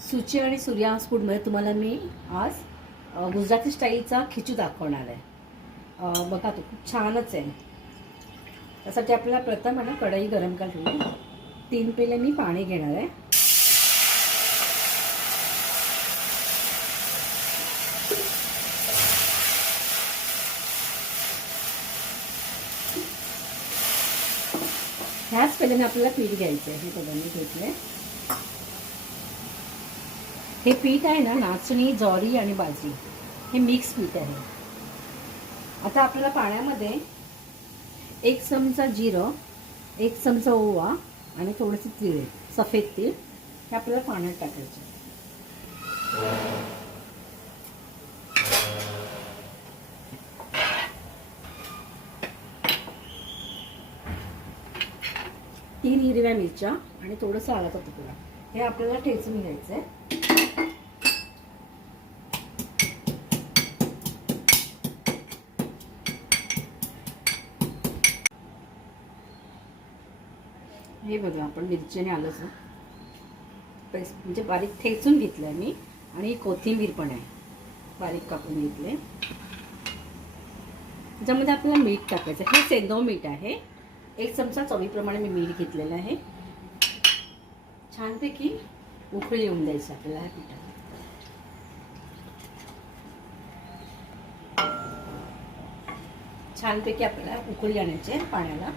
सुची आणि सूर्यांश फूडमध्ये तुम्हाला मी आज गुजराती स्टाईलचा खिचू दाखवणार आहे। बघा तो खूप छानच आहे। त्यासाठी आपल्याला प्रथम आहे ना कढई गरम करायची। 3 पेले मी पाणी घेणार आहे। ह्याच पेल्याने आपल्याला पीठ घ्यायचं आहे। हे बघा मी घेतले। हे पीठ आहे ना नाचणी, ज्वारी आणि बाजरी हे मिक्स पीठ आहे। आता आपल्याला पाण्यामध्ये 1 चमचा जिरं, 1 चमचा ओवा आणि थोडेसे तीळ, सफेद तीळ हे आपल्याला पाण्यात टाकायचे। तीन हिरव्या मिरच्या आणि थोडंसं आलाचा तुकडा हे आपल्याला ठेचून घ्यायचं आहे। हे बघा आपण मिरची आणि आलंच पेस्ट म्हणजे बारीक ठेचून घेतलंय मी आणि कोथिंबीर पण आहे बारीक कापून घेतले। त्याच्यामध्ये आपल्याला मीठ टाकायचं। हे सेंधव मीठ आहे। 1 चमचा चवीप्रमाणे मी मीठ घेतलेलं आहे। छानपैकी उकळी येऊन द्यायची आपल्याला ह्या पिठाला। छानपैकी आपल्याला उकळी आणायची आहे पाण्याला।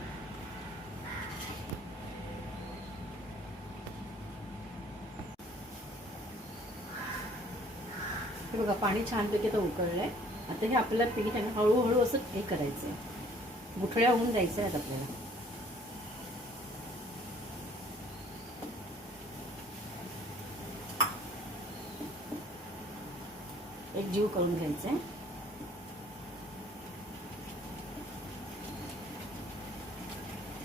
हे बघा पाणी छानपैकी तर उकळलंय। आता हे आपल्याला पीठ आहे ना हळूहळू असं हे करायचंय, गुठळ्या होऊन जायचं आहे आपल्याला। एक जीव करून घ्यायचंय।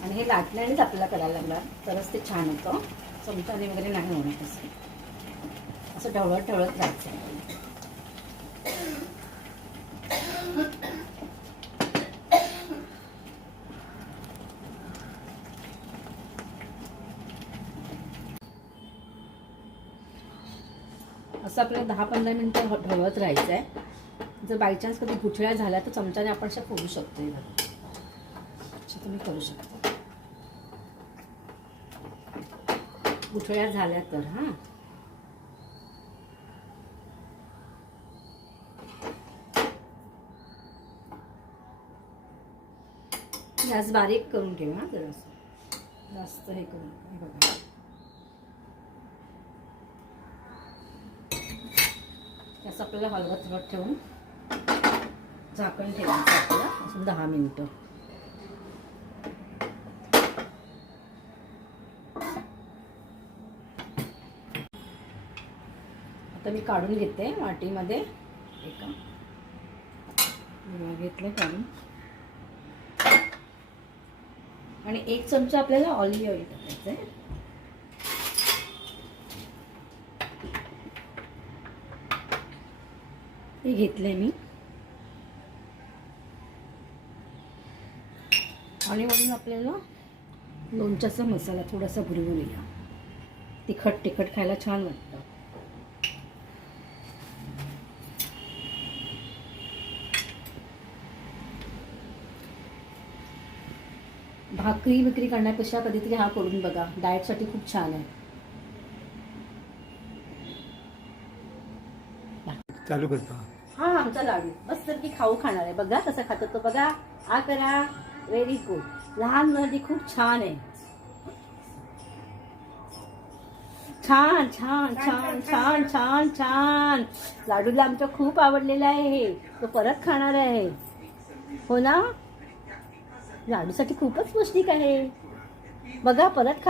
आणि हे लाटण्यानेच आपल्याला करायला लागणार तरच ते छान होतं। चमच्याने वगैरे नाही होणार असं ढवळत ढवळत जायचं। असं आपल्याला 10-15 मिनिटं ढवळत राहायचं आहे। जर बाय चान्स कधी गुठळ्या झाल्या तर चमच्याने आपण अशा फोडू शकतो। अच्छा तुम्ही करू शकता गुठळ्या झाल्या तर। हां गॅस बारीक करून ठेवा जरासं, जास्त हे करून। हे बघा असं आपल्याला हलवत ठेवून झाकण ठेवायचं आपल्याला असं 10 मिनिटं। आता मी काढून घेते वाटीमध्ये एका। घेतलं काढून आणि 1 चमचा आपल्याला ऑलिव्ह ऑइल टाकायचं आहे। हे घेतलंय मी आणि वरून आपल्याला लोणच्याचा मसाला थोडासा भरवून घ्या। तिखट खायला छान वाटतं। भाकरी विक्री करण्यापेक्षा कधीतरी हा करून बघा, डाएटसाठी खूप छान आहे। चालू करतो। हा आमचा लाडू मस्त की खाऊ खाणार आहे। बघा कसं खातो तो बघा। हा करा, व्हेरी गुड। लहान मुलांसाठी खूप छान आहे। छान छान छान छान छान छान लाडूला आमच्या खूप आवडलेला आहे। हे तो परत खाणार आहे हो ना। लाडूसाठी खूपच पौष्टिक आहे बघा, परत